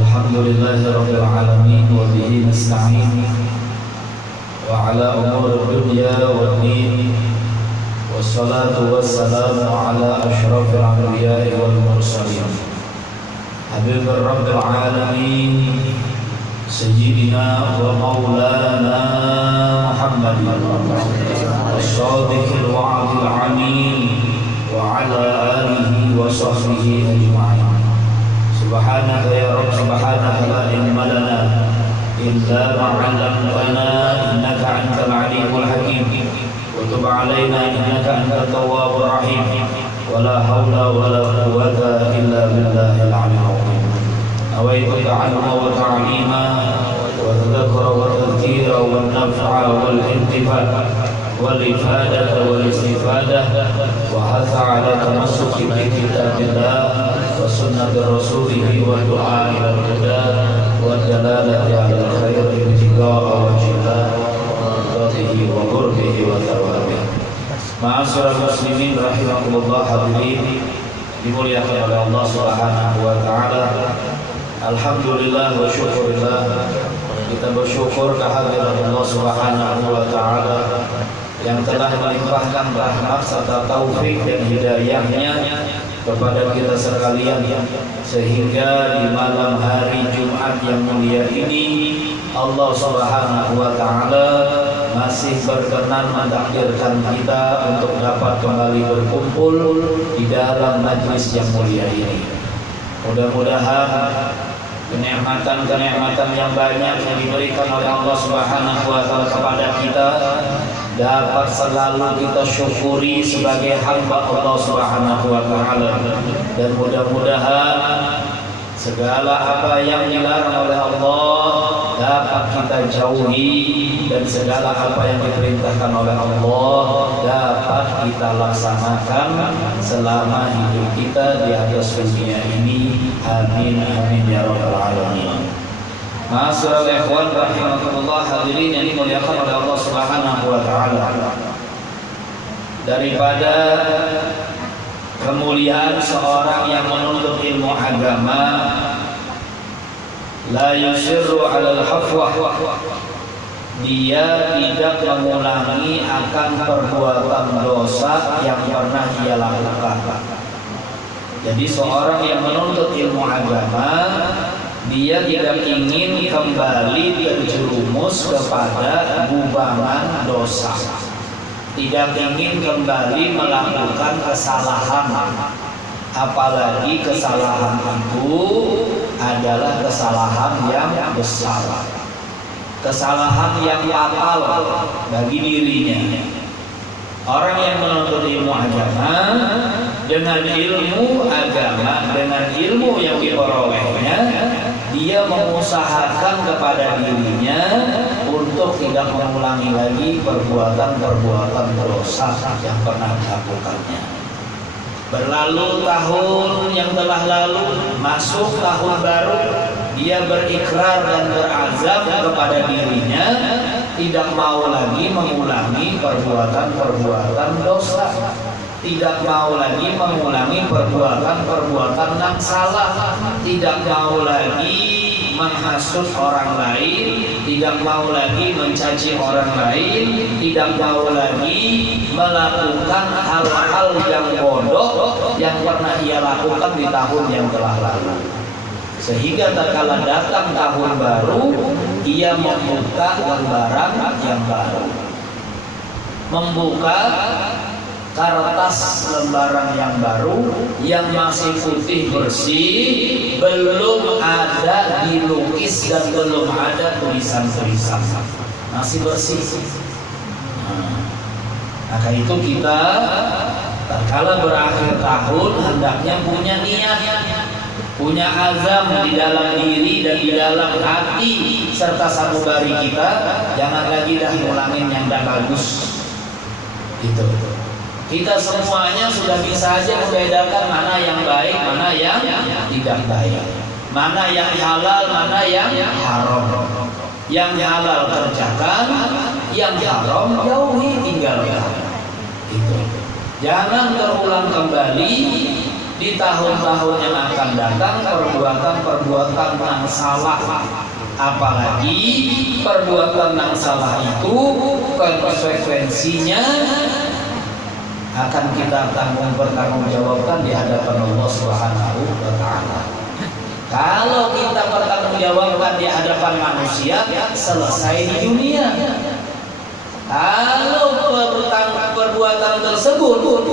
Alhamdulillahirabbil alamin wa bihi nasta'in wa ala umuri dunya waddin wassalatu wassalamu ala asyrafil anbiya'i wal mursalin habibir rabbil alamin sayyidina wa maulana Muhammadin as-sadiqil wa'dil amin wa ala alihi wa sahbihi ajma'in. Subhanaka ya Rabb, subhanaka la ilma lana illa ma 'allamtana innaka antal alimul hakim wa tub 'alaina innaka antat tawwabur rahim wa la haula wa la quwwata illa billahil 'aliyyil 'azim. Awaitu ta'alluma wa ta'lima wa tadhakkura wa tadhkira wa naf'a wal intifa' wal ifadata wal istifadah wa hatha 'ala tamassuki bi kitabillah wa sunnati rasulih wa du'a ila al-huda wa dalalati 'ala al-khair ibtigha'a wajhillah wa ridhihi wa qurbihi wa thawabihi. Ma'asyiral muslimin rahimakumullah, hadirin dimuliakan oleh Allah Subhanahu wa taala. Alhamdulillah wa syukurillah, kita bersyukur kehadiran Allah Subhanahu wa taala yang telah melimpahkan rahmat serta taufik dan hidayahnya kepada kita sekalian, sehingga di malam hari Jumat yang mulia ini Allah Subhanahu wa taala masih berkenan mentakdirkan kita untuk dapat kembali berkumpul di dalam majlis yang mulia ini. Mudah-mudahan kenikmatan-kenikmatan yang banyak yang diberikan oleh Allah Subhanahu wa taala kepada kita dapat selalu kita syukuri sebagai hamba Allah Subhanahu wa taala, dan mudah-mudahan segala apa yang dilarang oleh Allah dapat kita jauhi, dan segala apa yang diperintahkan oleh Allah dapat kita laksanakan selama hidup kita di atas dunia ini. Amin amin ya rabbal alamin. Ma'asyiral ikhwan rahimakumullah, hadirin yang dimuliakan oleh Allah Subhanahu wa taala. Daripada kemuliaan seorang yang menuntut ilmu agama, la yusirru 'alal hafwah, dia tidak mengulangi akan perbuatan dosa yang pernah dia lakukan. Jadi seorang yang menuntut ilmu agama, dia tidak ingin kembali terjerumus kepada gubangan dosa, tidak ingin kembali melakukan kesalahan, apalagi kesalahan itu adalah kesalahan yang besar, kesalahan yang fatal bagi dirinya. Orang yang menuntut ilmu agama, dengan ilmu agama, dengan ilmu yang diperolehnya, dia mengusahakan kepada dirinya untuk tidak mengulangi lagi perbuatan-perbuatan dosa yang pernah dilakukannya. Berlalu tahun yang telah lalu, masuk tahun baru, dia berikrar dan berazam kepada dirinya tidak mau lagi mengulangi perbuatan-perbuatan dosa, tidak mau lagi mengulangi perbuatan-perbuatan yang salah, tidak mau lagi menghasut orang lain, tidak mau lagi mencaci orang lain, tidak mau lagi melakukan hal-hal yang bodoh yang pernah ia lakukan di tahun yang telah lalu. Sehingga tatkala datang tahun baru, ia membuka lembaran yang baru, membuka kertas lembaran yang baru yang masih putih bersih, belum ada dilukis dan belum ada tulisan-tulisan, masih bersih. Maka itu kita tatkala berakhir tahun hendaknya punya niat, punya azam di dalam diri dan di dalam hati serta sanubari kita, jangan lagi dah ngulangin yang tidak bagus. Itu kita semuanya sudah bisa aja membedakan mana yang baik, mana yang tidak baik, mana yang halal, mana yang haram. Yang halal kerjakan, yang haram jauhi, tinggalkan. Itu jangan terulang kembali di tahun-tahun yang akan datang perbuatan-perbuatan yang salah, apalagi perbuatan yang salah itu konsekuensinya akan kita bertanggungjawabkan di hadapan Allah Subhanahu wa Ta'ala. Kalau kita bertanggungjawabkan di hadapan manusia, selesai di dunia. Kalau perbuatan tersebut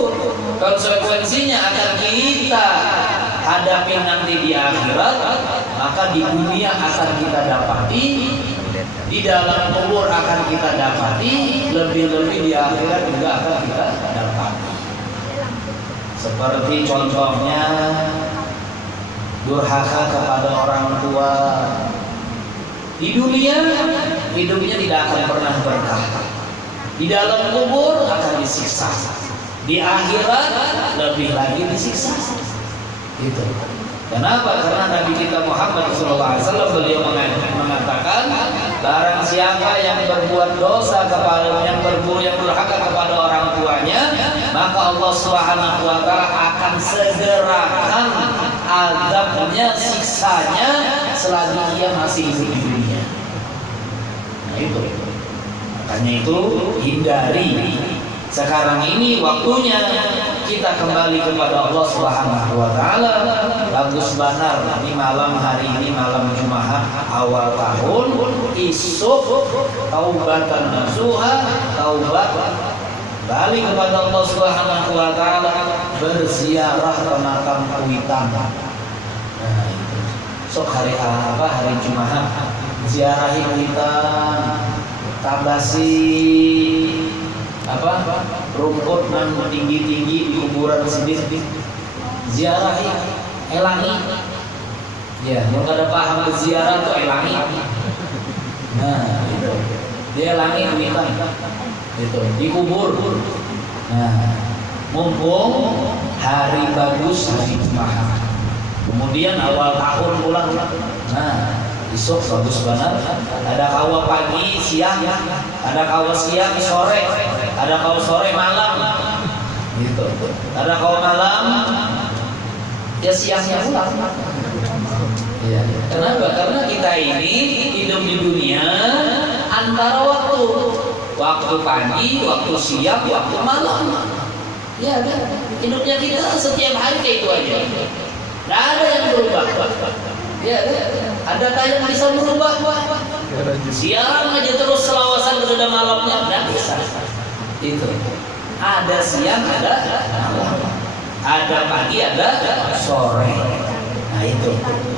konsekuensinya akan kita hadapi nanti di akhirat, maka di dunia akan kita dapati, di dalam kubur akan kita dapati, lebih-lebih di akhirat juga akan kita dapati. Seperti contohnya durhaka kepada orang tua. Di dunia hidupnya tidak akan pernah berkah, di dalam kubur akan disiksa, di akhirat lebih lagi disiksa. Itu. Kenapa? Karena Nabi kita Muhammad SAW beliau mengatakan, barang siapa yang berbuat dosa kepada yang durhaka kepada orang tuanya, maka Allah Subhanahu wa Ta'ala akan segerakan azabnya, siksanya selagi ia masih hidup di dunia. Nah itu. Makanya itu hindari. Sekarang ini waktunya kita kembali kepada Allah Subhanahu wa Ta'ala. Bagus benar di malam hari ini, malam Jumat awal tahun, isuk taubatan nasuha, taubat balik kepada Allah Subhanahu wa Ta'ala, berziarah ke makam Kuitang. Nah itu sok hari apa, hari Jumat ziarahi Kuitang, tabasi apa rumput nan tinggi-tinggi di kuburan sendiri, ziarahi, elangi. Ya, yang kada paham ziarah tuh elangi. Nah, itu. Dia elangi Kuitang. Itu dikubur. Nah, mumpung hari bagus, hari Jumat. Kemudian awal tahun pulang. Nah, besok bagus banget. Ada kawa pagi, siang, ada kawa siang, sore, ada kawa sore malam. Gitu. Ada kawa malam, ya siangnya pulang. Ya. Kenapa? Karena kita ini hidup di dunia antara waktu pagi, waktu siang, waktu malam. Ya kan? Hidupnya kita setiap hari kayak itu aja. Nggak ada yang berubah. Ya kan? Adakah yang bisa berubah? Siang aja terus selawasan sudah malamnya, nggak bisa. Itu. Ada siang, ada malam. Ada pagi, ada sore. Nah itu.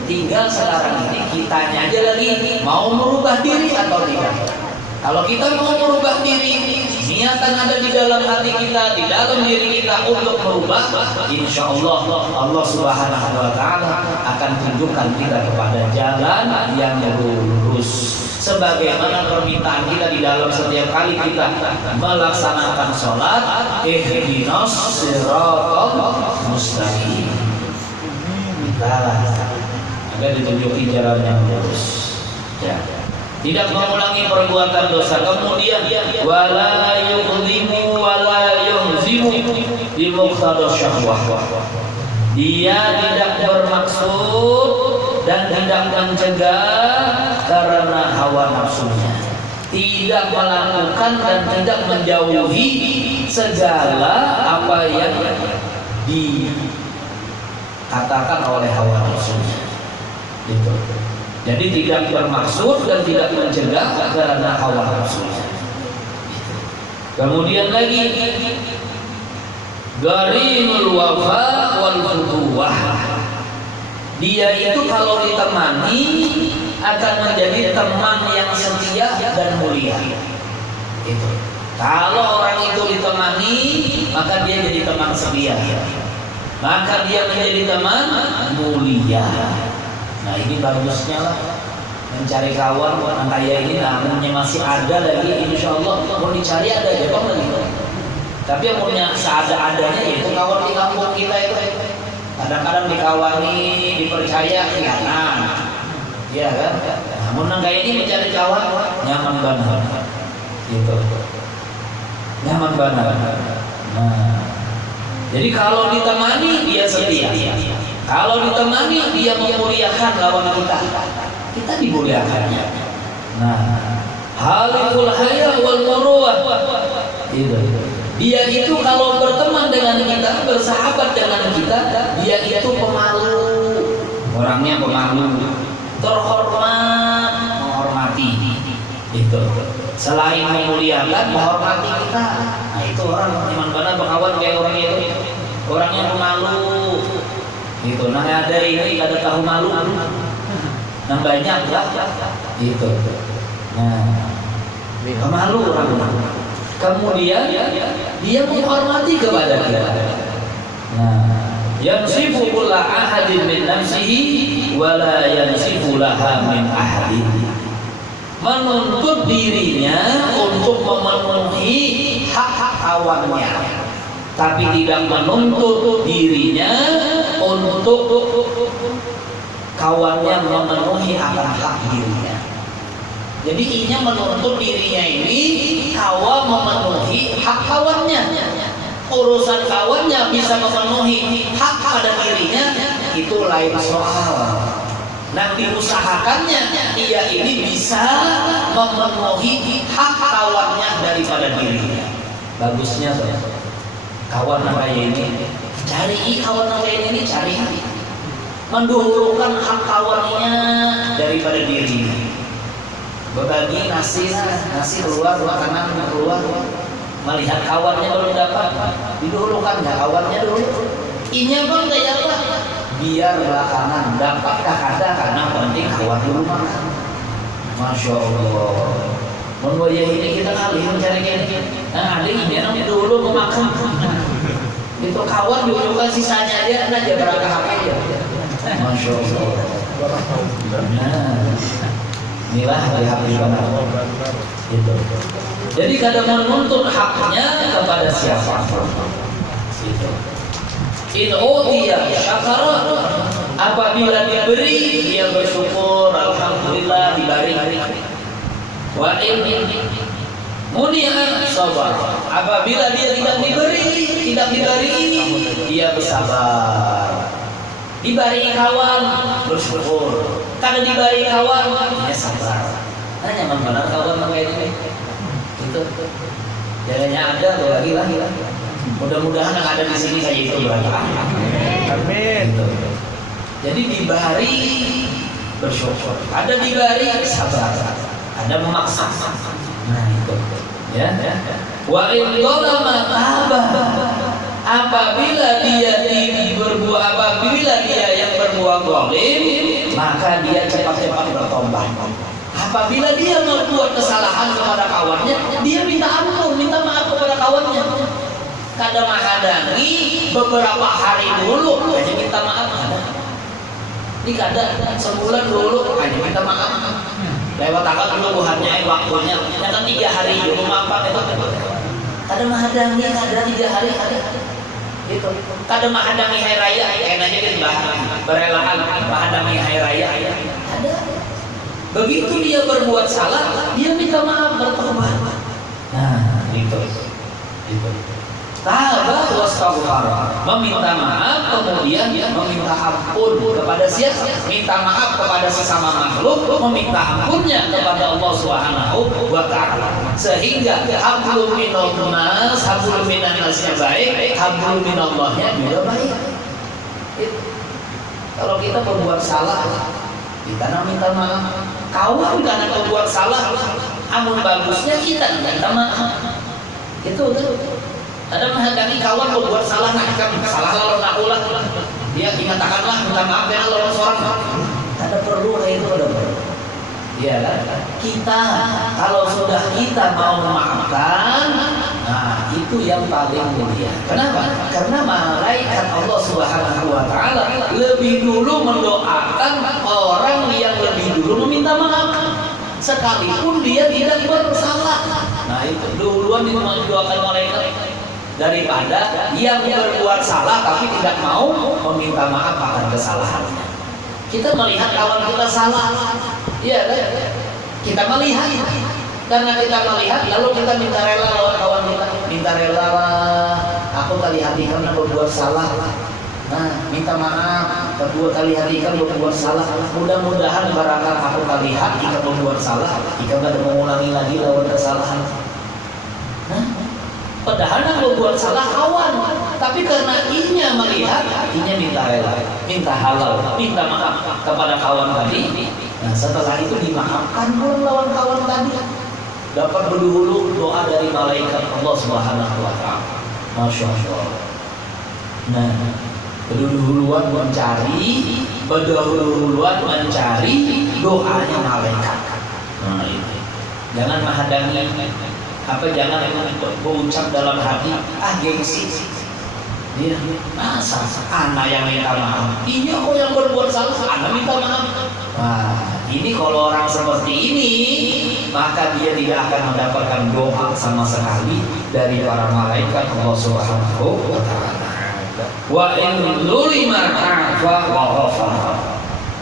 Tinggal sekarang ini kitanya aja lagi mau merubah diri atau tidak. Kalau kita mau merubah diri, niatan ada di dalam hati kita, di dalam diri kita untuk merubah, insya Allah Allah Subhanahu wa Ta'ala akan tunjukkan kita kepada jalan yang lurus. Sebagaimana permintaan kita di dalam setiap kali kita melaksanakan sholat, ihdinas siratal mustaqim. Agar ditunjuki jalan yang lurus. Ya. Tidak mengulangi perbuatan dosa, kemudian wala yuqdimu wala yuhzimu bi muqtada syahwah. Dia tidak bermaksud dan tidak mencegah karena hawa nafsunya. Tidak melakukan dan tidak menjauhi segala apa yang dikatakan oleh hawa nafsunya. Itu. Jadi tidak bermaksud dan tidak mencegah karena hawa nafsu. Kemudian lagi garimul wafa wal futuwah. Dia itu kalau ditemani akan menjadi teman yang setia dan mulia. Itu. Kalau orang itu ditemani, maka dia jadi teman setia. Maka dia menjadi teman mulia. Nah ini bagusnya lah mencari kawan kaya ini, namanya masih ada lagi, insya Allah mau dicari ada aja bang lagi. Tapi yang punya seada-adanya yaitu kawan di kampung kita itu. Kadang-kadang dikawani, dipercaya, khianat. Iya kan? Namun kayak ini mencari kawan nyaman banget. Gitu. Nyaman banget. Nah, Jadi kalau ditemani dia setia, kalau ditemani dia memuliakan lawan kita dimuliakannya. Nah, haliful haya wal muruwah. Dia itu kalau berteman dengan kita, bersahabat dengan kita, dia itu pemalu, orangnya pemalu, terhormat, menghormati. Itu selain memuliakan, menghormati kita. Nah itu orang iman benar berkawan kayak orang itu, orang yang pemalu. Itu nah ada ini ada tahu malu, nah banyak lah. Itu. Nah pemalu orang. Kemudian dia menghormati kepada kita. Nah, yansifu kulla ahadin min nafsihi wa la yansifu laha min ahadin. Menuntut dirinya untuk memenuhi hak-hak kawannya, tapi tidak menuntut dirinya untuk kawannya memenuhi akan hak dirinya. Jadi inya menuntut dirinya ini kawan memenuhi hak kawannya. Urusan kawannya bisa memenuhi hak pada dirinya itu lain soal. Nah diusahakannya dia ini bisa memenuhi hak kawannya daripada dirinya. Bagusnya kawan kayak ini cari kawan kayak ini cari mendahulukan hak kawannya daripada dirinya. Berbagi nasi keluar makanan keluar, melihat kawannya belum dapat didahulukan nggak kawannya dulu. Inya bang kayak apa? Biar belakangan dapatkah ada karena penting kawan dulu makan. Masya Allah. Mengoya ini kita kali mencari ini. Nah ada ini yang dulu memakan. Itu kawan diunjukkan sisanya dia aja berangkat aja. Masya Allah. Nah. Inilah hal-hal itu. Jadi kadang menuntut haknya kepada siapa? Itu. In utiya syakara, apabila diberi dia bersyukur, alhamdulillah diberi. Wa in muni'a sabar, apabila dia tidak diberi dia bersabar. Diberi kawan bersyukur, karena diberi kawan dia sabar. Nah nyaman benar kawan kayak ini. Itu jalannya ada tuh lagi. Mudah-mudahan yang ada di sini kayak itu berarti. Amin. Gitu. Jadi diberi bersyukur, ada diberi sabar, ada memaksa. Nah itu ya. Wa in dzalama taba, apabila dia yang berbuat zalim, maka dia cepat-cepat bertobat. Apabila dia membuat kesalahan kepada kawannya, dia minta ampun, minta maaf kepada kawannya. Kadang menghadang beberapa hari dulu hanya minta maaf. Ini kadang sebulan dulu hanya minta maaf. Lewat akal dulu buhannya waktunya. Kadang 3 hari dulu maaf itu. Kadang menghadang kadang 3 hari ada. Gitu. Kadang menghadang hari raya, enaknya kan berelahan menghadang hari raya. Ada. Begitu dia berbuat salah, dia minta maaf, bertobat. Nah, itu. Taba wastaghfar, meminta maaf kemudian meminta ampun kepada siapa? Minta maaf kepada sesama makhluk, meminta ampunnya kepada Allah Subhanahu wa taala. Sehingga hablum minannas, hablum minannasnya baik, hablum minallahnya juga baik. Kalau kita berbuat salah, kita minta maaf. Kawan karena berbuat salah, amun bagusnya kita minta maaf. Itu. Ada menghadapi kawan berbuat salah, salah lalu nakulah. Dia ingatkanlah minta maaf dengan lawan seorang. Ada perlu itu ada perlu. Iya kan? Kita kalau sudah kita mau memaafkan, nah itu yang paling mulia. Kenapa? Karena malaikat Allah Subhanahu wa taala lebih dulu mendoakan orang yang lebih dulu meminta maaf, sekalipun dia tidak bersalah. Nah itu duluan didoakan malaikat daripada yang berbuat salah tapi tidak mau meminta maaf akan kesalahannya. Kita melihat kawan kita salah, iya kan? Kita melihat, karena kita melihat lalu kita minta rela lawan kawan kita, minta rela aku kali hati karena berbuat salah. Nah, minta maaf kedua kali hati kan berbuat salah. Mudah-mudahan barangkali aku kali hati kan berbuat salah, jika nggak mengulangi lagi lawan kesalahan. Nah, padahal yang berbuat salah kawan, tapi karena inya melihat, inya minta rela, minta halal, minta maaf kepada kawan tadi. Nah, setelah itu dimaafkan pun lawan kawan tadi. Dapat berdahulu doa dari malaikat Allah Subhanahu wa Ta'ala. Masya Allah. Nah, berdahuluan mencari doanya malaikat. Nah, itu. Jangan menghadangi, jangan berucap dalam hati, gengsi. Dia masa anak yang minta maaf, iya kok yang berbuat salah, anak minta maaf. Nah, ini kalau orang seperti ini, maka dia tidak akan mendapatkan doa sama sekali dari para malaikat Allah Subhanahu wa Ta'ala. Wa in zulima fa ghafara.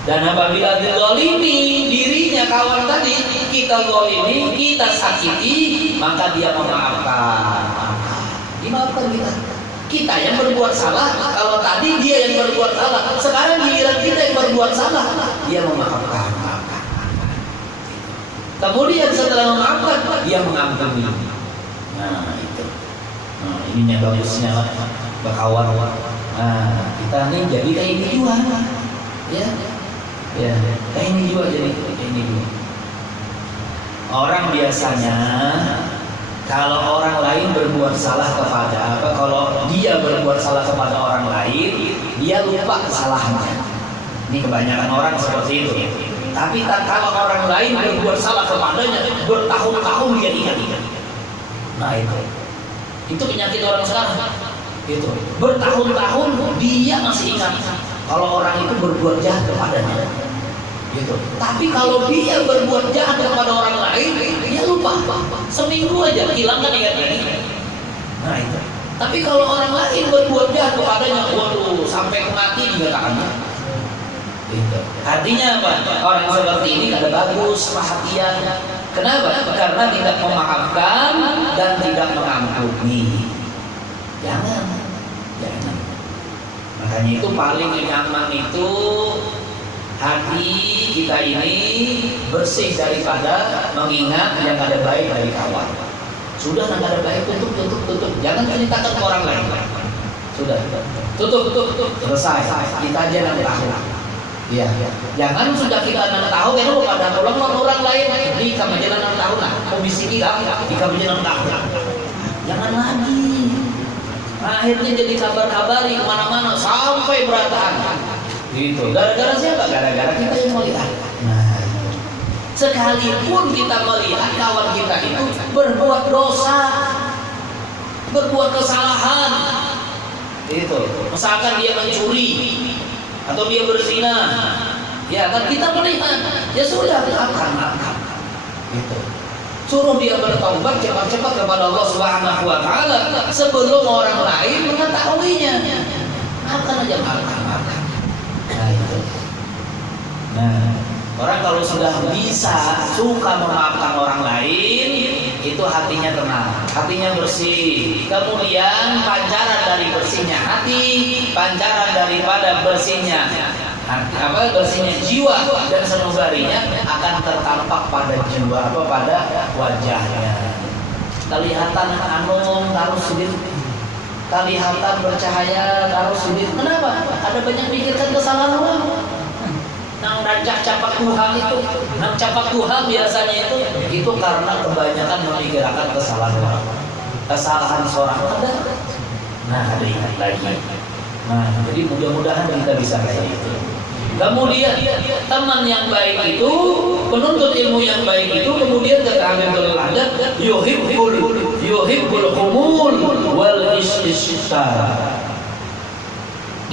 Dan apabila dizalimi dirinya kawan tadi, kita zalimi, kita sakiti, maka dia memaafkan. Dimaafkan kita. Kita yang berbuat salah, kalau tadi dia yang berbuat salah, sekarang giliran kita yang berbuat salah, dia memaafkan. Kemudian setelah memaafkan, dia mengampuni. Nah, itu. Nah, ininya bagusnya berkawan. Nah, kita nih jadi kayak ini juga. Ya. Ya, kayak ini juga jadi kayak ini juga. Orang biasanya kalau orang lain berbuat salah kepada kalau dia berbuat salah kepada orang lain, dia lupa kesalahannya. Ini kebanyakan orang seperti itu. Tapi kalau orang lain berbuat salah kepadanya, bertahun-tahun dia ingat. Nah, itu penyakit orang sekarang. Itu bertahun-tahun dia masih ingat kalau orang itu berbuat jahat kepadanya. Gitu. Tapi kalau dia berbuat jahat kepada orang lain, dia lupa. Seminggu aja hilangkan ingatnya. Nah, itu. Tapi kalau orang lain berbuat jahat kepadanya, waduh, sampai mati juga tak akan. Gitu. Artinya apa? Orang seperti ini kada bagus perhatian. Kenapa? Karena tidak memaafkan dan tidak mengampuni. Jangan. Makanya itu paling nyaman itu hati kita ini bersih daripada mengingat yang ada baik dari kawan. Sudah yang ada baik tutup. Jangan ceritakan ke orang lain. Sudah. Tutup. Selesai. Kita aja yang tahu. Iya. Jangan sudah kita yang tahu itu pada orang lain. Di kamajalan yang tahu lah. Mau bisiki kami di kamajalan tahu. Jangan lagi. Akhirnya jadi kabar-kabari kemana-mana sampai berataan. Gitu. Gara-gara siapa? Gara-gara kita yang melihat. Nah, sekalipun kita melihat kawan kita itu berbuat dosa, berbuat kesalahan, itu. Misalkan dia mencuri atau dia berzina, ya kan kita melihat, ya sudah maafkan. Gitu. Suruh dia bertaubat cepat-cepat kepada Allah Subhanahu wa Ta'ala sebelum orang lain mengetahuinya. Maafkan aja, maafkan. Nah, itu. Nah, orang kalau sudah bisa suka memaafkan orang lain, itu hatinya tenang, hatinya bersih. Kemudian pancaran dari bersihnya hati, pancaran daripada bersihnya bersihnya jiwa dan sanubarinya akan tertampak pada jiwa pada wajahnya. Kelihatan anum taruh sudut, kelihatan bercahaya taruh sudut. Kenapa? Ada banyak pikirkan kesalahan orang. Nang rancak capak Tuhan itu, nang capak Tuhan biasanya itu karena kebanyakan memikirkan kesalahan orang. Kesalahan seorang ada. Nah, ada ingat lagi. Nah, jadi mudah-mudahan kita bisa kayak itu. Kemudian teman yang baik itu, penuntut ilmu yang baik itu, kemudian kata Habibul Adab, yuhibbul humul wal ististar.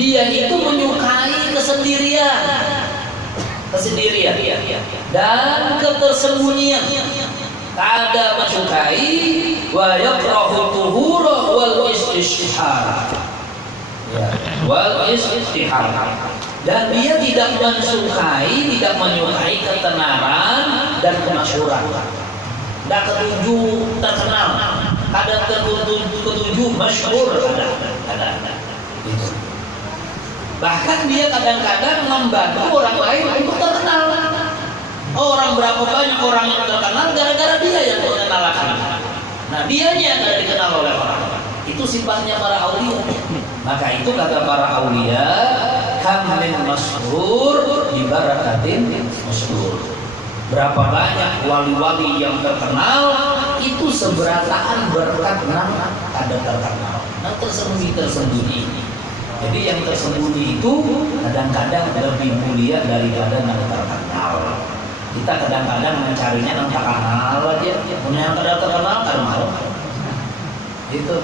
Dia itu menyukai kesendirian dan ketersembunyian. Ada menyukai wa yakrahu tuhura wal istishhar. Wal istishhar. Dan dia tidak menyukai ketenaran dan kemasyhuran. Tidak ketujuh terkenal. kadang ketujuh masyhur ada. Gitu. Bahkan dia kadang-kadang membantu orang lain untuk terkenal. Orang berapa banyak orang yang terkenal gara-gara dia yang mengenalkan. Nah, dianya yang ada dikenal oleh orang. Itu sifatnya para aulia. Maka itu kata para aulia, kam min masyhur bi barakatin masyhur. Berapa banyak wali-wali yang terkenal itu seberataan berkat nang ada terkenal. Nang tersembunyi. Jadi yang tersembunyi itu kadang-kadang lebih mulia daripada nang terkenal. Kita kadang-kadang mencarinya nang terkenal aja. Punya yang terkenal kan mau. Itu.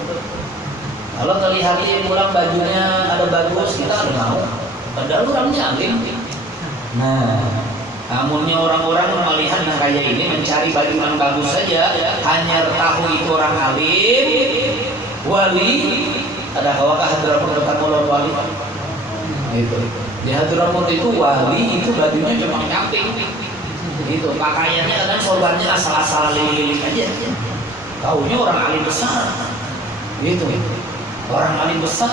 Kalau terlihat dia pulang bajunya ada bagus, kita kan mau. Padahal orangnya alim. Nah, namunnya orang-orang melihat yang kayak ini mencari baju yang bagus saja, hanya tahu itu orang alim, wali. Ada kawakah Hadramut dekat mulut wali? Itu. Di Hadramut itu wali itu bajunya cuma nyamping. Itu pakaiannya kadang sorbannya asal-asal lilik aja. Taunya orang alim besar. Itu. Orang alim besar,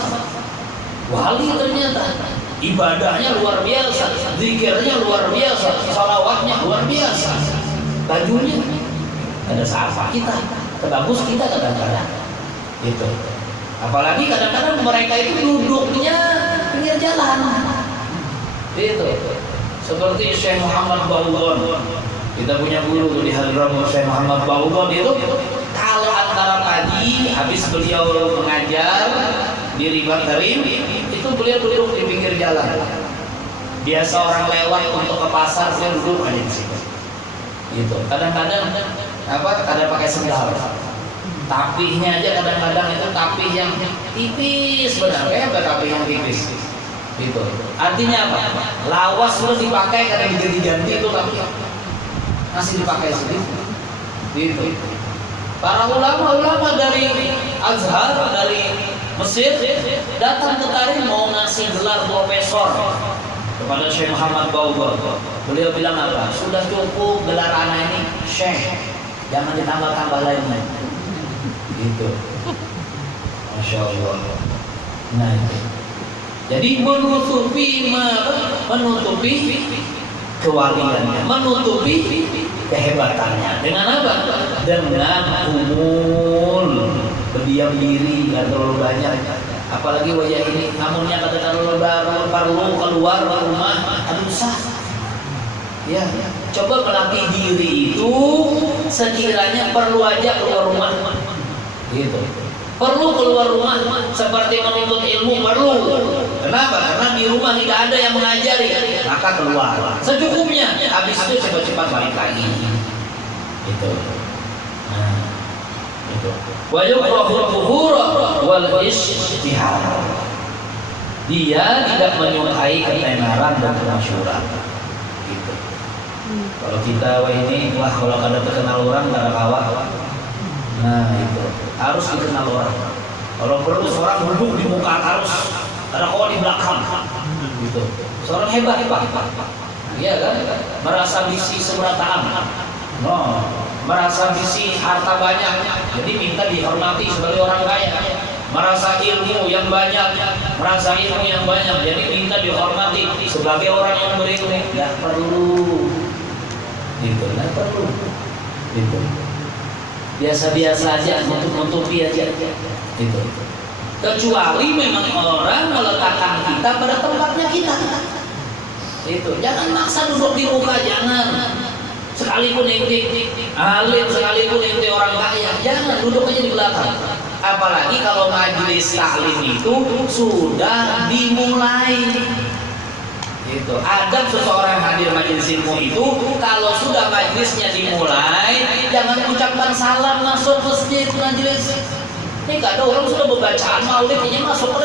wali ternyata ibadahnya luar biasa, zikirnya luar biasa, salawatnya luar biasa, bajunya ada sahabat kita, terbagus kita kadang-kadang, itu. Apalagi kadang-kadang mereka itu duduknya pinggir jalan, itu. Seperti Syekh Muhammad Baugon, kita punya guru di Hadramut Syekh Muhammad Baugon itu. Kalau antara pagi habis beliau mengajar di Ribat Tarim, itu beliau duduk di pinggir jalan. Biasa orang lewat untuk ke pasar, beliau duduk aja di situ. Gitu. Kadang-kadang ada pakai sendal. Tapihnya aja kadang-kadang itu tapih yang tipis benar, kayak tapih yang tipis. Gitu. Artinya apa? Lawas sudah dipakai karena diganti-ganti itu tapi masih dipakai sedikit. Gitu. Para ulama-ulama dari Azhar, dari Mesir datang ke Tarim mau ngasih gelar profesor kepada Syekh Muhammad Baugon. Beliau bilang apa? Sudah cukup gelar anak ini, Syekh. Jangan ditambah-tambah lagi. Gitu. Masya Allah. Nah, jadi menutupi kewaliannya, menutupi kehebatannya. Dengan apa? Dengan umul, berdiam diri, nggak terlalu banyak. Apalagi wajah ini, namunnya kata terlalu perlu keluar rumah, aduh sah. Ya, coba melatih diri itu sekiranya perlu aja keluar rumah. Gitu. Perlu keluar rumah seperti menuntut ilmu perlu. Kenapa? Karena di rumah tidak ada yang mengajari, maka keluar secukupnya. Habis itu cepat-cepat balik lagi. Itu. Nah, itu. Wa yukrahul fuhura wal istihar. Dia tidak menyukai ketenaran dan kemasyhuran. Gitu. Kalau kita kalau ada terkenal orang tidak kawah. Nah itu harus dikenal orang. Kalau perlu seorang duduk di muka harus ada kau di belakang. Gitu. Seorang hebat. Iya kan? Merasa misi seberataan. No, merasa misi harta banyak. Jadi minta dihormati sebagai orang kaya. Merasa ilmu yang banyak. Jadi minta dihormati sebagai orang yang berilmu. Tidak perlu. Gitu. Tidak perlu. Gitu. Biasa-biasa aja, nutupi aja. Gitu. Kecuali memang orang meletakkan kita pada tempatnya kita. Itu. Jangan maksa duduk di muka, jangan. Sekalipun ente alim, sekalipun ente orang kaya, jangan duduk aja di belakang. Apalagi kalau majelis taklim itu sudah dimulai. Itu adab seseorang hadir majelis ilmu itu kalau sudah majelisnya dimulai jangan ucapkan salam masuk masjid majelis. Ini nggak ada orang sudah bacaan maulid ini masuk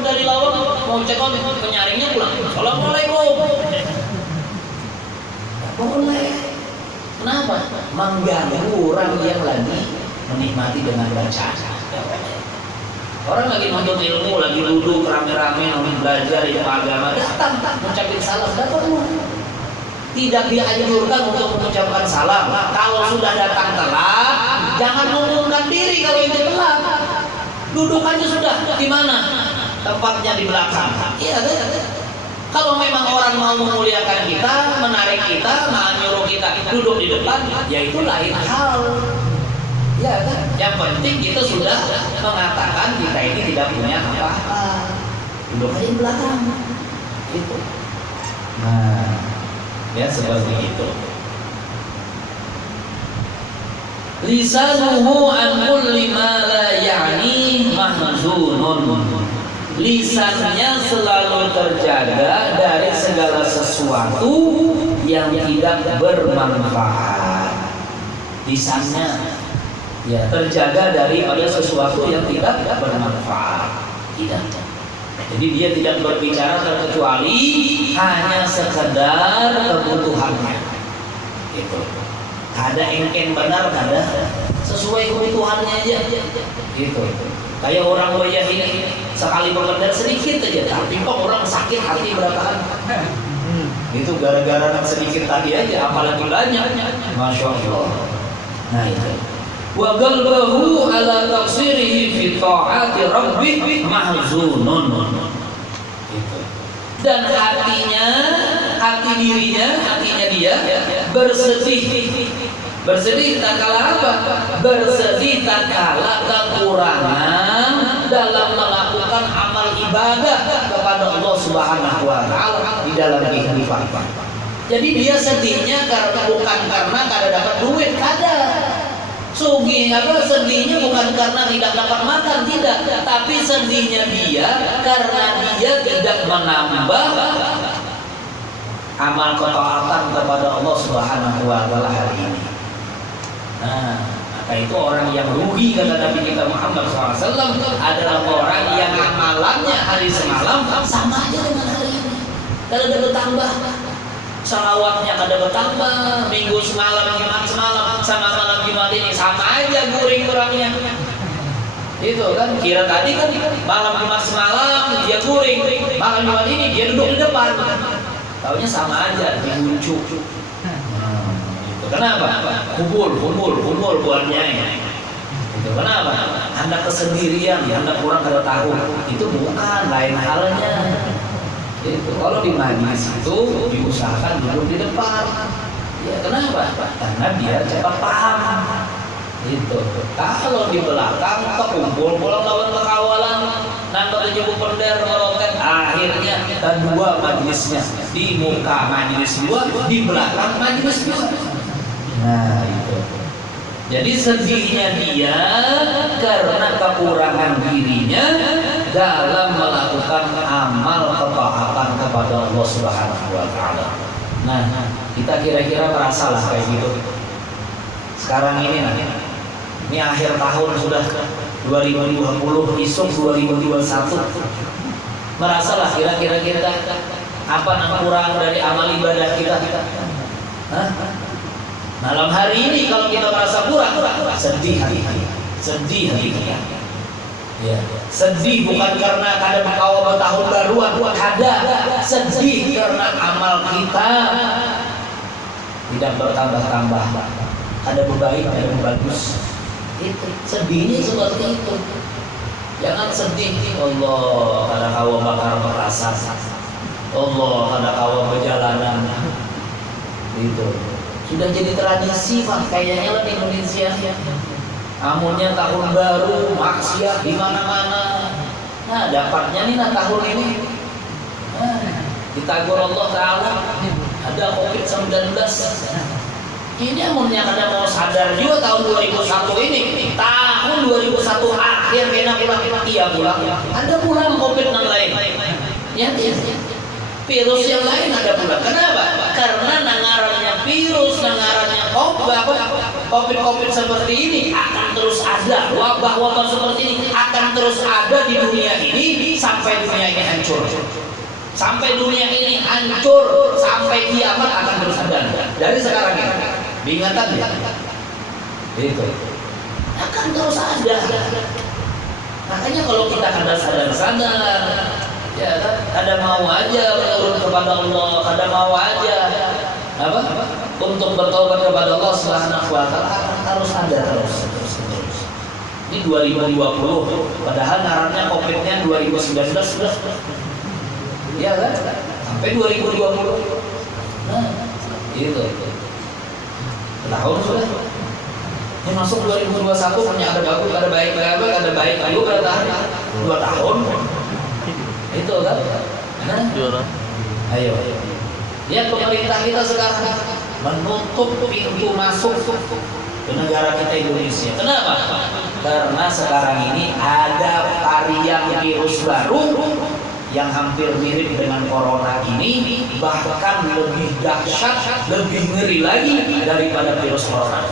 dari lawang mau cek penyaringnya pulang. Assalamualaikum. Boleh. Kenapa? Mengganggu orang yang lagi menikmati dengan bacaan. Orang lagi nuntut ilmu, lagi duduk rame-rame belajar ilmu agama, datang mengucapin salam, datang. Tidak dianjurkan untuk mengucapkan salam. Kalau sudah datang telat, jangan mengumumkan diri kalau itu telat. Dudukannya sudah di mana? Tempatnya di belakang. Iya, kalau memang orang mau memuliakan kita, menarik kita, menyuruh kita duduk di depan, ya itu lain hal. Ya kan? Yang penting kita sudah mengatakan kita ini tidak punya apa-apa. Duduk aja di belakang. Gitu. Nah, ya seperti itu. Lisanuhu an kulli ma la ya'ni mahzunun. Lisannya selalu terjaga dari segala sesuatu yang tidak bermanfaat. Lisannya ya terjaga daripada sesuatu yang tidak bermanfaat. Tidak. Jadi dia tidak berbicara terkecuali hanya sekedar kebutuhannya. Gitu. Ada engken benar, ada sesuai kebutuhannya aja. Gitu. Kayak orang goyah ini sekali bekerja sedikit aja, tapi kok orang sakit hati berapaan? Itu gara-gara sedikit tadi aja, apalagi banyak. Masya Allah. Nah itu. Wa qalbuhu ala taqsirihi fi ta'ati rabbih mahzunun. Gitu. Dan hatinya, hatinya dia bersedih. Bersedih tak kala apa? Bersedih tak kala kekurangan dalam melakukan amal ibadah kepada Allah Subhanahu wa taala di dalam kehidupan. Jadi dia sedihnya bukan karena kada dapat duit, kada. Sugih apa sedihnya bukan karena tidak dapat makan, tidak, tapi sedihnya dia karena dia tidak menambah amal ketaatan kepada Allah Subhanahu wa taala hari ini. Nah, maka itu orang yang rugi kata Nabi kita Muhammad SAW adalah orang yang amalannya hari semalam sama aja dengan hari ini. Kada ada bertambah. Salawatnya kada bertambah. Minggu semalam, Jumat semalam, sama malam Jumat ini sama aja guring kurangnya. Itu kan kira tadi kan malam Jumat semalam dia guring, malam Jumat ini dia duduk di depan. Taunya sama aja, dibuncuk. Kenapa? Kumpul buatnya. Itu kenapa? Anda kesendirian, Anda kurang kada tahu. Itu bukan, lain halnya. Itu kalau di majlis itu diusahakan duduk di depan. Ya kenapa? Karena biar cepat paham. Itu. Kalau di belakang kekumpul pulang lawan kekawalan, nangkep nyebut pender meroket, akhirnya kedua majlisnya di muka majlis dua, di belakang majlis dua. Nah itu. Jadi sedihnya dia karena kekurangan dirinya dalam melakukan amal ketaatan kepada Allah Subhanahu wa taala. Nah, kita kira-kira merasa lah kayak gitu. Sekarang ini akhir tahun sudah 2020, isuk 2021. Merasalah kira-kira kita apa yang kurang dari amal ibadah kita? Hah? Malam hari ini kalau kita merasa kurang, sedih hati kita. Ya. Sedih bukan karena kada kawa tahun baruan, kada. Sedih karena amal kita tidak bertambah-tambah. Ada berbaik, ada bagus. Itu sedihnya seperti itu. Jangan sedih, Allah kada kawa bakar petasan. Allah kada kawa perjalanan. Itu. Sudah jadi tradisi Pak, kayaknya lah di Indonesia. Amunnya tahun baru, maksiat di mana-mana. Nah, dapatnya nih tahun ini. Ditagur Allah Taala ada COVID-19. Ini amunnya kada mau sadar juga tahun 2001 ini. Tahun 2001 akhir kena pulang. Ada pulang COVID yang lain. Ya, virus yang lain ada pula. Kenapa? Karena nangarannya virus, nangarannya COVID seperti ini akan terus ada. Wabah-wabah seperti ini akan terus ada di dunia ini sampai dunia ini hancur. Sampai dunia ini hancur, sampai kiamat akan terus ada. Dari sekarang ini, diingatkan ya. Itu akan terus ada. Makanya kalau kita kada sadar, ya kan, kada mau aja menurut kepada Allah, kada mau aja apa? Untuk bertobat kepada Allah Subhanahu wa taala harus ada terus. Ini 2020, padahal ngarannya Covid-nya 2019 sudah. Iya kan? Sampai 2020. Nah, gitu. Tahun sudah. Ini masuk 2021 punya ada bagus, ada baik, ada baik, ayo bertahan 2 tahun. Itu kan? Nah, ayo. Ya pemerintah kita sekarang menutup pintu masuk ke negara kita Indonesia. Kenapa? Karena sekarang ini ada varian virus baru yang hampir mirip dengan corona ini, bahkan lebih dahsyat, lebih ngeri lagi daripada virus corona.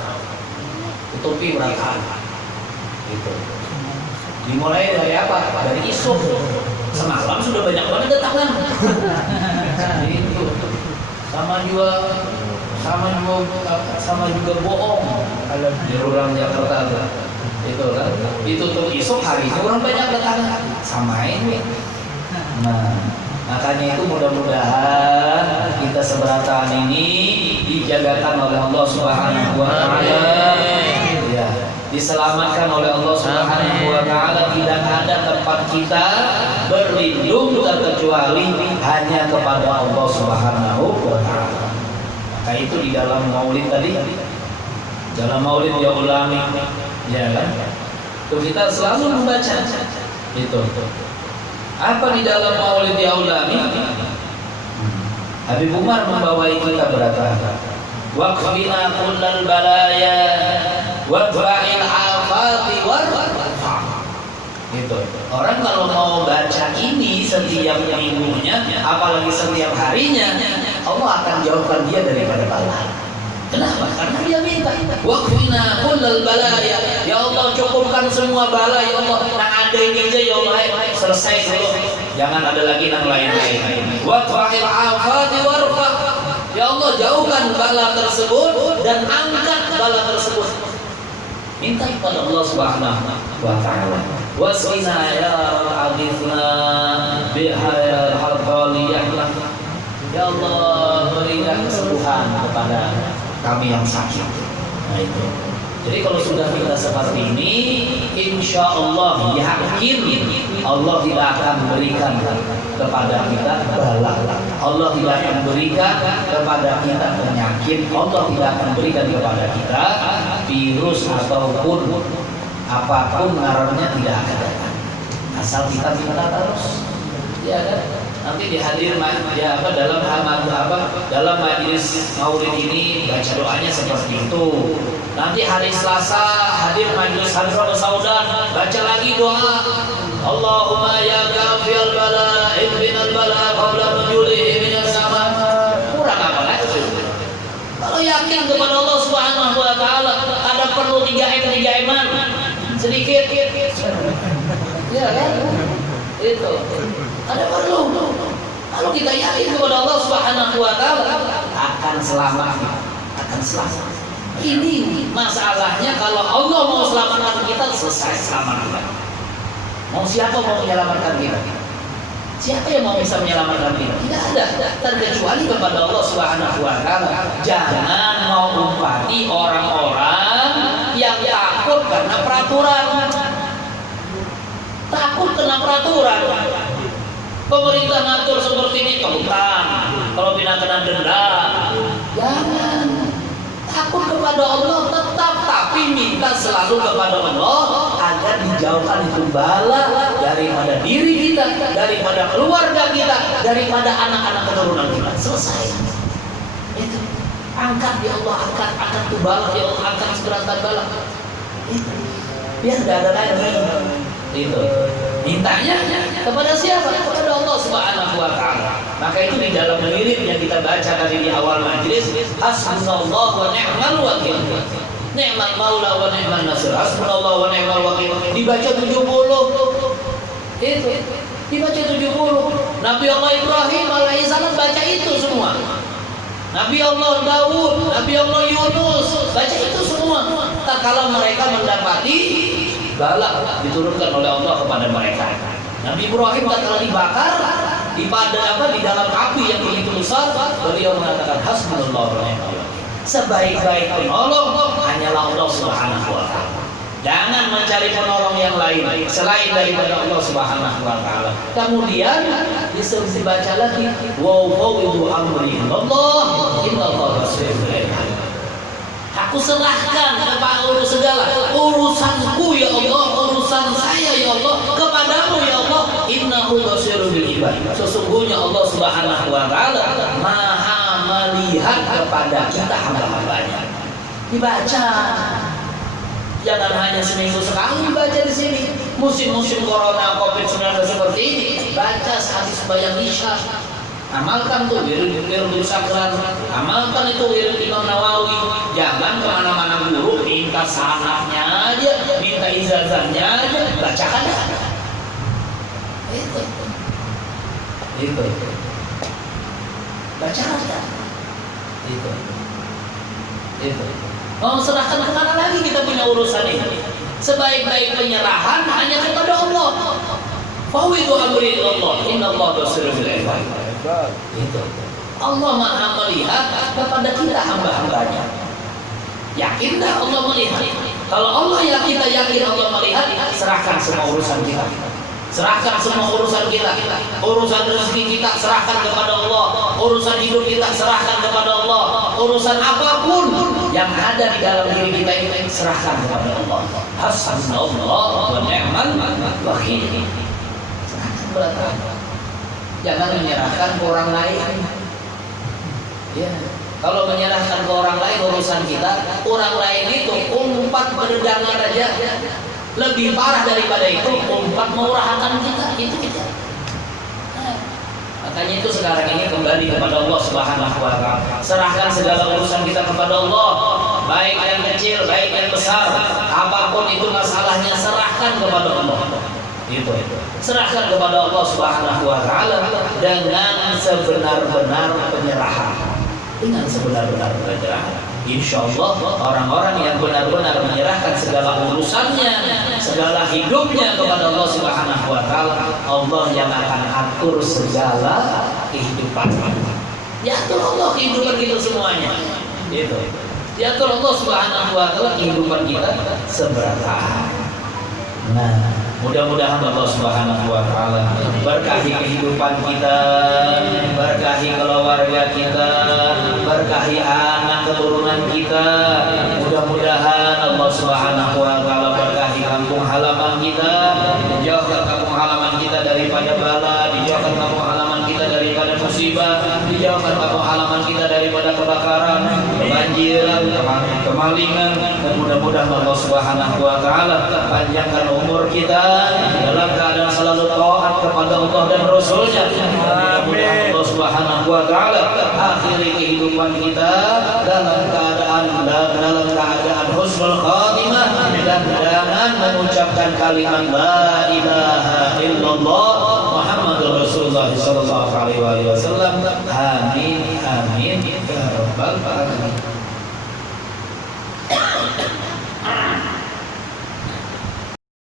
Tutupi berapa? Gitu. Dimulai dari apa? Dari isu. Semalam sudah banyak banget datangan. Itu. Sama juga bohong. Kalau di ruang Jakarta itu kan. Itu tuh isu hari ini orang banyak datangan. Sama ini. Nah, makanya itu mudah-mudahan kita seberatan ini dijagakan oleh Allah Subhanahu wa taala. Ya, diselamatkan oleh Allah Subhanahu wa taala. Tidak ada tempat kita berlindung terkecuali hanya kepada Allah Subhanahu wa taala. Maka itu di dalam Maulid tadi, dalam Maulid ya ulami, ya kan? Itu kita selalu membaca itu. Apa di dalam Maulid ya ulami? Habib Umar membawai kita berkata, waqfina kullal balaya wadfa'il afati warfa. Gitu. Orang kalau mau baca ini setiap minggunya, apalagi setiap harinya, Allah akan jauhkan dia daripada bala. Kenapa? Karena dia minta waqfina kullal balaya. Ya Allah cukupkan semua bala ya Allah. Nah ada ini aja ya Allah, selesai dulu. Jangan ada lagi yang lain-lain. Waqfa'il afati warfa. Ya Allah jauhkan bala tersebut dan angkat bala tersebut. Minta kepada Allah Subhanahu wa taala. Wasqina ya aghithna bihayal halqaliyah. Ya Allah berikan kesembuhan kepada kami yang sakit. Nah itu. Jadi kalau sudah kita seperti ini, insya Allah yakin Allah tidak akan berikan kepada kita bala. Allah tidak akan berikan kepada kita penyakit. Allah tidak akan berikan kepada kita virus ataupun apapun ngarannya tidak akan datang. Asal kita minta terus. Ya kan? Nanti dihadir ya dalam majelis Maulid ini baca doanya seperti itu. Nanti hari Selasa hadir majelis Hadrah Saudan, baca lagi doa Allahumma ya kafiyal bala ibnal bala qabla nujulihi minas sama. Kurang apa lagi? Kalau yakin kepada Allah Subhanahu wa taala, ada perlu 3M sedikit. Ya kan? Itu. Ada perlu. Kalau kita yakin kepada Allah Subhanahu wa taala akan selamat. Ini masalahnya kalau Allah mau selamatkan kita selesai selamat. Mau siapa mau menyelamatkan kita? Siapa yang mau bisa menyelamatkan kita? Tidak ada, terkecuali kepada Allah Subhanahu wa taala. Jangan mau umpati orang-orang yang takut karena peraturan. Takut kena peraturan. Pemerintah ngatur seperti ini, hutang. Kalau tidak kena denda, jangan. Takut kepada Allah tetap, tapi minta selalu kepada Allah agar dijauhkan itu bala daripada diri kita, daripada keluarga kita, daripada anak-anak keturunan kita. Selesai. Itu. Angkat ya Allah, angkat tuh bala ya Allah, angkat seberatan bala. Itu. Biar tidak ada lagi. Itu. Mintanya kepada siapa? Kepada Allah Subhanahu wa taala. Maka itu di dalam lirik yang kita baca tadi di awal majlis, hasbunallahu wa ni'mal wakil. Ni'mal maula wa ni'mal nasir. Hasbunallahu wa ni'mal wakil. Dibaca 70. Itu. Dibaca 70. Nabi Allah Ibrahim alaihissalam baca itu semua. Nabi Allah Daud, Nabi Allah Yunus baca itu semua. Tatkala mereka mendapati bala diturunkan oleh Allah kepada mereka. Nabi Ibrahim tatkala dibakar di dalam api yang begitu besar, beliau mengatakan hasbunallahu wa ni'mal wakil. Sebaik-baik penolong hanyalah Allah Subhanahu wa taala. Jangan mencari penolong yang lain selain daripada Allah Subhanahu wa taala. Kemudian disuruh dibaca lagi wa fawwidu amri Allah innallaha basirun bil ibad. Aku serahkan kepada segala urusanku ya Allah, urusan saya ya Allah kepadamu ya Allah. Innahu basirun bil ibad. Sesungguhnya Allah Subhanahu wa taala Maha melihat kepada kita hamba-hambanya. Dibaca. Jangan hanya seminggu sekali baca di sini. Musim-musim corona COVID-19 seperti ini, baca habis bayang isya. Amalkan tuh wirid sakral, amalkan itu wirid Imam Nawawi. Jangan kemana-mana guru minta sanadnya aja, minta ijazahnya aja, bacakan ya. Itu. Bacakan ya. Itu. Oh, serahkan kemana lagi kita punya urusan ini? Sebaik-baik penyerahan hanya kepada Allah. Fawwidu amri Allah, innallaha basirun bil ibad. Itu. Allah Maha melihat kepada kita hamba-hambanya. Yakin dah Allah melihat? Kalau Allah kita yakin Allah melihat, serahkan semua urusan kita. Serahkan semua urusan kita. Urusan rezeki kita serahkan kepada Allah. Urusan hidup kita serahkan kepada Allah. Urusan apapun yang ada di dalam diri kita ini serahkan kepada Allah. Hasbunallahu wa ni'mal wakil. Serahkan kepada Allah. Jangan menyerahkan ke orang lain. Ya. Kalau menyerahkan ke orang lain urusan kita, orang lain itu umpat berdangan aja. Lebih parah daripada itu, umpat murahakan kita, itu kita. Makanya itu sekarang ini kembali kepada Allah Subhanahu wa taala. Serahkan segala urusan kita kepada Allah, baik yang kecil, baik yang besar, apapun itu masalahnya serahkan kepada Allah. Itu. Serahkan kepada Allah Subhanahu wa taala dengan sebenar-benar penyerahan. Dengan sebenar-benar penyerahan. Insya Allah orang-orang yang benar-benar menyerahkan segala urusannya, segala hidupnya kepada Allah Subhanahu wa taala, Allah yang akan atur segala kehidupan. Diatur Allah kehidupan kita semuanya. Gitu. Diatur Allah Subhanahu wa taala kehidupan kita seberantakan. Nah, mudah-mudahan Allah Subhanahu wa taala berkahi kehidupan kita, berkahi keluarga kita, berkahi anak keturunan kita. Mudah-mudahan Allah Subhanahu wa taala berkahi kampung halaman kita, dijauhkan kampung halaman kita daripada bala, dijauhkan kampung halaman kita daripada musibah, dijauhkan kampung halaman kita daripada kebakaran, kebanjiran, kemalingan. Dan mudah-mudahan Allah Subhanahu wa taala panjangkan umur kita dalam keadaan selalu taat kepada Allah dan Rasulnya. Mudah-mudahan Allah Subhanahu wa taala akhiri kehidupan kita dalam keadaan husnul khatimah dan dengan mengucapkan kalimat la ilaha illallah Muhammadur Rasulullah sallallahu alaihi wasallam.